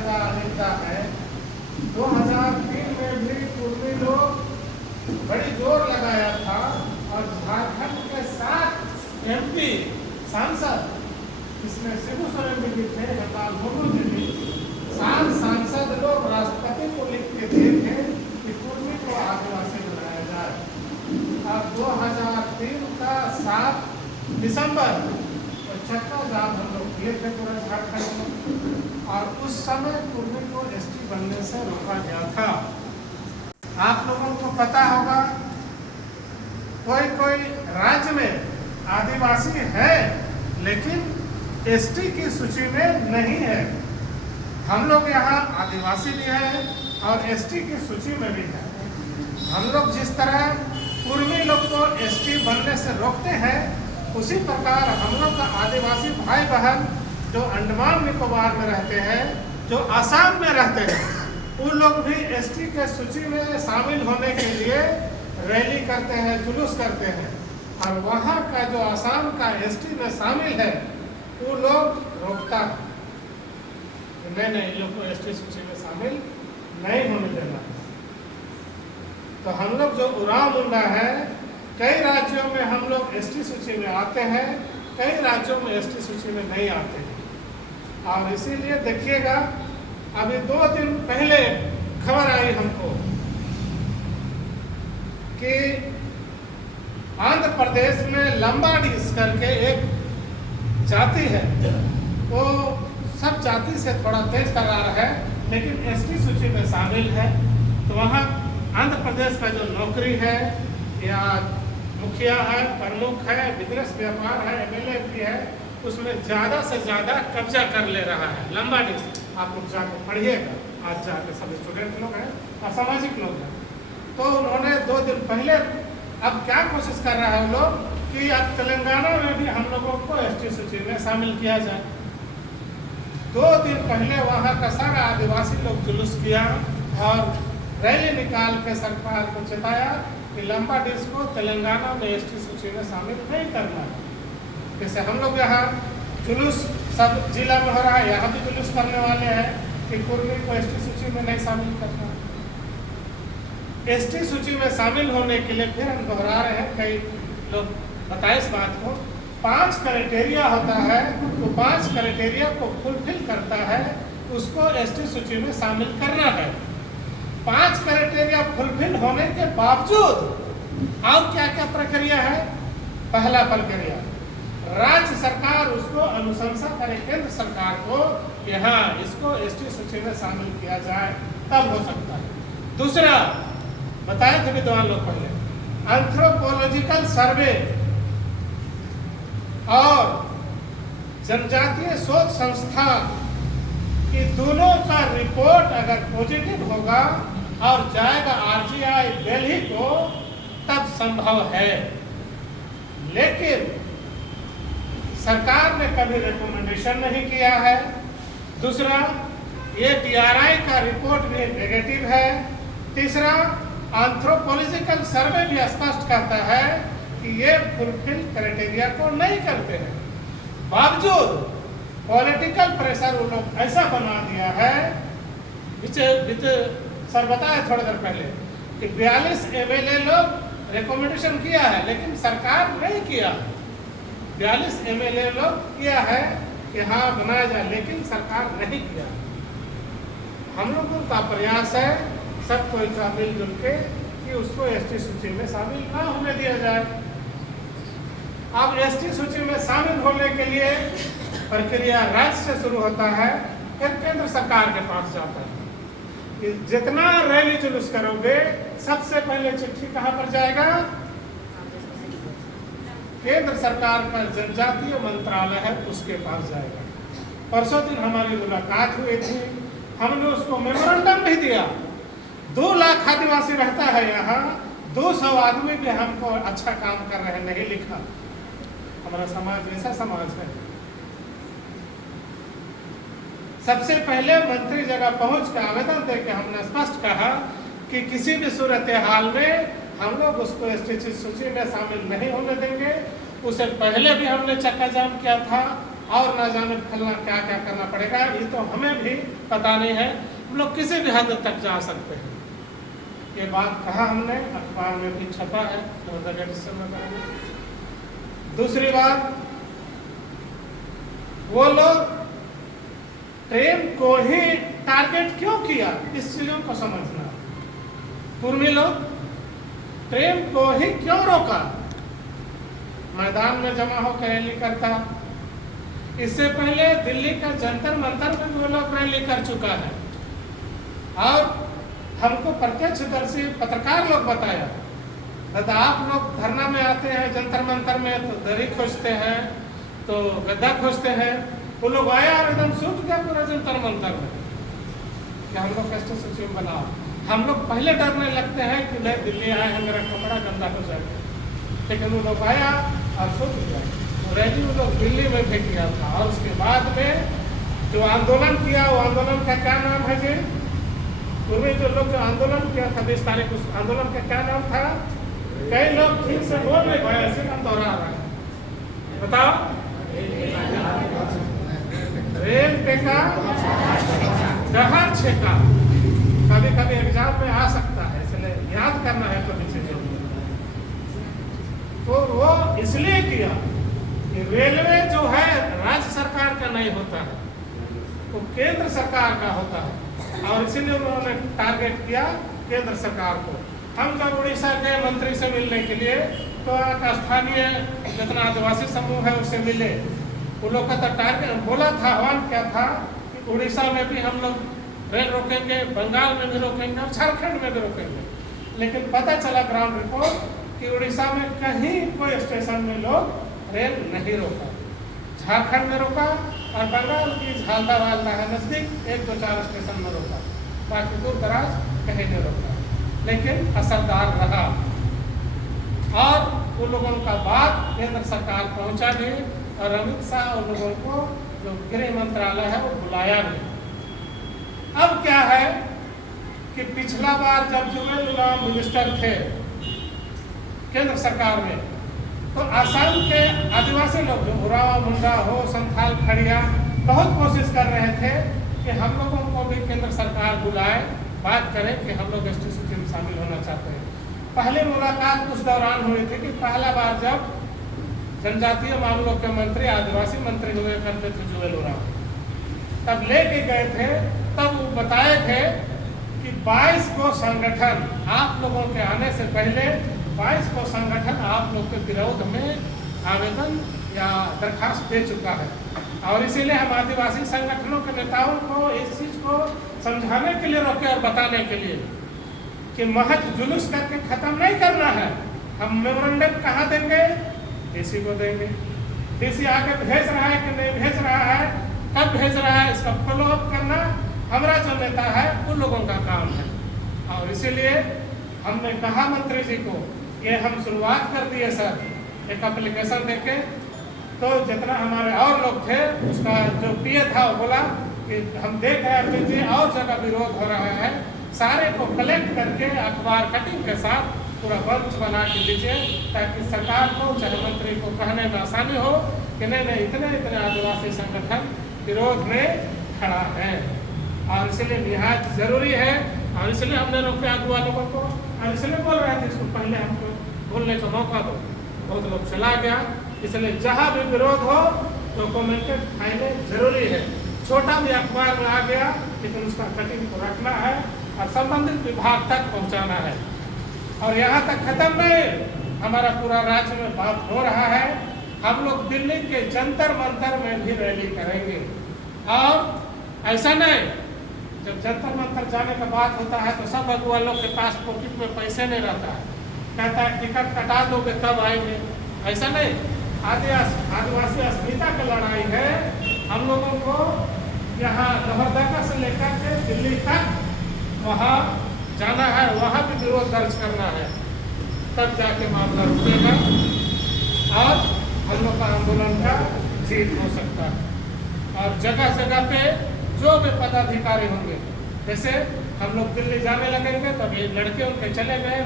दर्जा मिलता है। 2003 में भी कुर्मी लोग बड़ी जोर लगाया था और झारखंड के 7 MP सांसद, इसमें शिबू सोरेन जी थे, हेमलाल मुर्मू जी भी, 7 सांसद लोग राष्ट्रपति को लिख के दिए थे कि कुर्मी को आदिवासी बनाया जाए। अब 2003 का 7 दिसंबर तो छठा जाम हम लोग किए थे पूरा झारखंड में, और उस समय कुर्मी को ST बनने से रोका गया था। आप लोगों को पता होगा कोई कोई राज्य में आदिवासी है लेकिन ST की सूची में नहीं है। हम लोग यहाँ आदिवासी भी है और ST की सूची में भी है। हम लोग जिस तरह कुर्मी लोग को ST बनने से रोकते हैं, उसी प्रकार हम लोग का आदिवासी भाई बहन जो अंडमान निकोबार में रहते हैं, जो आसाम में रहते हैं, वो लोग भी ST के सूची में शामिल होने के लिए रैली करते हैं, जुलूस करते हैं, और वहाँ का जो आसाम का ST में शामिल है वो लोग रोकता है, नहीं इन लोग को ST सूची में शामिल नहीं होने देना। तो हम लोग जो उराव मुंडा है, कई राज्यों में हम लोग ST सूची में आते हैं, कई राज्यों में ST सूची में नहीं आते हैं। और इसीलिए देखिएगा, अभी 2 दिन पहले खबर आई हमको कि आंध्र प्रदेश में लंबाडीज करके एक जाति है, वो सब जाति से थोड़ा तेज करार है लेकिन ST सूची में शामिल है। तो वहाँ आंध्र प्रदेश का जो नौकरी है या मुखिया है, प्रमुख है, बिजनेस व्यापार है, MLA भी है, उसमें ज़्यादा से ज़्यादा कब्जा कर ले रहा है लंबाडीज। आप लोग जाकर पढ़िएगा, आज जाके सब स्टूडेंट लोग हैं और सामाजिक लोग हैं। तो उन्होंने 2 दिन पहले अब क्या कोशिश कर रहा है वो लोग कि अब तेलंगाना में भी हम लोगों को ST सूची में शामिल किया जाए। 2 दिन पहले वहाँ का सारा आदिवासी लोग जुलूस किया और रैली निकाल के सरकार को चेताया कि लंबाडीज को तेलंगाना में ST सूची में शामिल नहीं करना है। जैसे हम लोग यहाँ जुलूस सब जिला में हो रहा है, यहाँ भी जुलूस करने वाले हैं कि कुर्मी को ST सूची में नहीं शामिल करना। ST सूची में शामिल होने के लिए फिर हम दोहरा रहे हैं, कई लोग बताए इस बात को, 5 क्राइटेरिया होता है, तो 5 क्राइटेरिया को फुलफिल करता है, उसको ST सूची में शामिल करना है। 5 क्राइटेरिया फुलफिल होने के बावजूद और क्या क्या प्रक्रिया है? पहला प्रक्रिया, राज्य सरकार उसको अनुशंसा करे केंद्र सरकार को कि हाँ इसको ST सूची में शामिल किया जाए, तब हो सकता है। दूसरा बताए थे विद्वान लोग पहले, एंथ्रोपोलॉजिकल सर्वे और जनजातीय शोध संस्थान कि दोनों का रिपोर्ट अगर पॉजिटिव होगा और जाएगा RGI दिल्ली को, तब संभव है। लेकिन सरकार ने कभी रिकमेंडेशन नहीं किया है। दूसरा, ये DRI का रिपोर्ट भी नेगेटिव है। तीसरा, एंथ्रोपोलॉजिकल सर्वे भी स्पष्ट कहता है कि ये फुलफिल क्राइटेरिया को नहीं करते हैं। बावजूद पॉलिटिकल प्रेशर वो लोग ऐसा बना दिया है, सर बताया थोड़ी देर पहले कि 42 MLA लोग रिकमेंडेशन किया है लेकिन सरकार नहीं किया। 42 MLA लोग किया है कि हाँ बनाया जाए, लेकिन सरकार नहीं किया। हम लोगों का प्रयास है सब कोई का मिलजुल के कि उसको ST सूची में शामिल ना होने दिया जाए। अब ST सूची में शामिल होने के लिए प्रक्रिया राज्य से शुरू होता है, फिर केंद्र सरकार के पास जाता है। कि जितना रैली जुलूस करोगे, सबसे पहले चिट्ठी कहाँ पर जाएगा? केंद्र सरकार का जनजातीय मंत्रालय है, उसके पास जाएगा। परसों दिन हमारी मुलाकात हुई थी, हमने उसको मेमोरेंडम भी दिया। 2 लाख आदिवासी रहता है यहाँ, 200 आदमी भी हमको अच्छा काम कर रहे हैं, नहीं लिखा। हमारा समाज ऐसा समाज है। सबसे पहले मंत्री जगह पहुंच कर आवेदन देकर हमने स्पष्ट कहा कि किसी भी सूरत हाल में हम लोग उसको ST सूची में शामिल नहीं होने देंगे। उसे पहले भी हमने चक्का जाम किया था, और ना जाने फलना क्या क्या करना पड़ेगा, ये तो हमें भी पता नहीं है। हम लोग किसी भी हद तक जा सकते हैं। ये बात कहा हमने, अखबार में भी छपा है, दूसरी बात, वो लोग ट्रेन को ही टारगेट क्यों किया, इस चीजों को समझना। कुर्मी लोग ट्रेन को ही क्यों रोका, मैदान में जमा होकर रैली करता। इससे पहले दिल्ली का जंतर मंतर में वो लोग रैली कर चुका है और हमको प्रत्यक्षदर्शी पत्रकार लोग बताया, दादा आप लोग धरना में आते हैं जंतर मंतर में तो दरी खोजते हैं, तो गद्दा खोजते हैं। वो लोग आया और एकदम सूख गया पूरा जंतर मंतर में कि हम लोग कैसे सचिव बनाओ। हम लोग पहले डरने लगते हैं कि नहीं दिल्ली आए हैं, मेरा कपड़ा गंदा हो जाएगा, लेकिन वो लोग आया और सूख गया। तो रैली वो लोग दिल्ली में भी किया था और उसके बाद में जो आंदोलन किया, वो आंदोलन का क्या नाम है जी? पूर्वी जो लोग जो आंदोलन किया था 20 तारीख, उस आंदोलन का क्या नाम था? कई लोग ठीक से बोल नहीं पाए, ऐसे हम दोहरा रहे हैं, बताओ। रेल टेका जहां छेका, कभी कभी एग्जाम में आ सकता है, इसलिए याद करना है कभी चीजों को। तो वो इसलिए किया कि रेलवे जो है राज्य सरकार का नहीं होता है, वो केंद्र सरकार का होता है और इसीलिए उन्होंने टारगेट किया केंद्र सरकार को। हम जब उड़ीसा के मंत्री से मिलने के लिए तो स्थानीय जितना आदिवासी समूह है उससे मिले, वो लोग का टारगेट बोला था, आह्वान क्या था कि उड़ीसा में भी हम लोग रेल रोकेंगे, बंगाल में भी रोकेंगे और झारखंड में भी रोकेंगे। लेकिन पता चला ग्राउंड रिपोर्ट कि उड़ीसा में कहीं कोई स्टेशन में लोग रेल नहीं रोका, झारखंड में रोका और बंगाल की झालदा वालदा है नजदीक 1-2-4 स्टेशन में रोका, बाकी दूर दराज कहीं नहीं रोका, लेकिन असरदार रहा। और उन लोगों का बात केंद्र सरकार पहुंचा भी और अमित शाह उन लोगों को जो गृह मंत्रालय है वो बुलाया भी। अब क्या है कि पिछला बार जब जुवेल ओराम मिनिस्टर थे केंद्र सरकार में, तो आसाम के आदिवासी लोग जो उराव मुंडा हो, संथाल खड़िया, बहुत कोशिश कर रहे थे कि हम लोगों को भी केंद्र सरकार बुलाए, बात करें कि हम लोग एसटी सूची में शामिल होना चाहते हैं। पहले मुलाकात उस दौरान हुई थी कि पहला बार जब जनजातीय मामलों के मंत्री आदिवासी मंत्री हुए करते थे जुवेल ओराम, तब लेके गए थे, तब वो बताए थे कि 22 को संगठन आप लोगों के आने से पहले 22 को संगठन आप लोग के विरोध में आवेदन या दरखास्त दे चुका है और इसीलिए हम आदिवासी संगठनों के नेताओं को इस चीज को समझाने के लिए रोके और बताने के लिए कि महज जुलूस करके खत्म नहीं करना है। हम मेमोरेंडम कहाँ देंगे? डीसी को देंगे। डीसी आके भेज रहा है कि नहीं भेज रहा है, कब भेज रहा है, इसका फॉलो अप करना हमारा जो नेता है उन लोगों का काम है। और इसीलिए हमने कहा मंत्री जी को कि हम शुरुआत कर दिए सर, एक एप्लीकेशन देके, तो जितना हमारे और लोग थे उसका जो पीए था वो बोला कि हम देख रहे हैं जी और जगह विरोध हो रहा है, सारे को कलेक्ट करके अखबार कटिंग के साथ पूरा बंच बना के दीजिए ताकि सरकार को चाहे मंत्री को कहने में आसानी हो कि नहीं नहीं इतने आदिवासी संगठन विरोध में खड़ा है और इसलिए निहायत जरूरी है। और इसलिए हमने रोके अगुवा लोगों को और इसलिए बोल रहे थे इसको पहले हमको बोलने का मौका दो, बहुत लोग चला गया। इसलिए जहाँ भी विरोध हो डॉक्यूमेंटेड फाइलें जरूरी है। छोटा भी अखबार में आ गया लेकिन उसका कटिंग को रखना है और संबंधित विभाग तक पहुंचाना है। और यहाँ तक खत्म नहीं, हमारा पूरा राज्य में बात हो रहा है, हम लोग दिल्ली के जंतर मंतर में भी रैली करेंगे। और ऐसा नहीं जब जंतर मंतर जाने का बात होता है तो सब अगुआ लोग के पास पॉकेट में पैसे नहीं रहता है, कहता है टिकट कटा दोगे तब आएंगे, ऐसा नहीं। आदिवासी अस्मिता की लड़ाई है, हम लोगों को यहाँ लोहरदगा से लेकर के दिल्ली तक वहाँ जाना है, वहाँ भी विरोध दर्ज करना है, तब जाके मामला रुकेगा और हम लोग का आंदोलन का जीत हो सकता है। और जगह जगह पे जो भी पदाधिकारी होंगे, जैसे हम लोग दिल्ली जाने लगेंगे तब ये लड़के उनके चले गए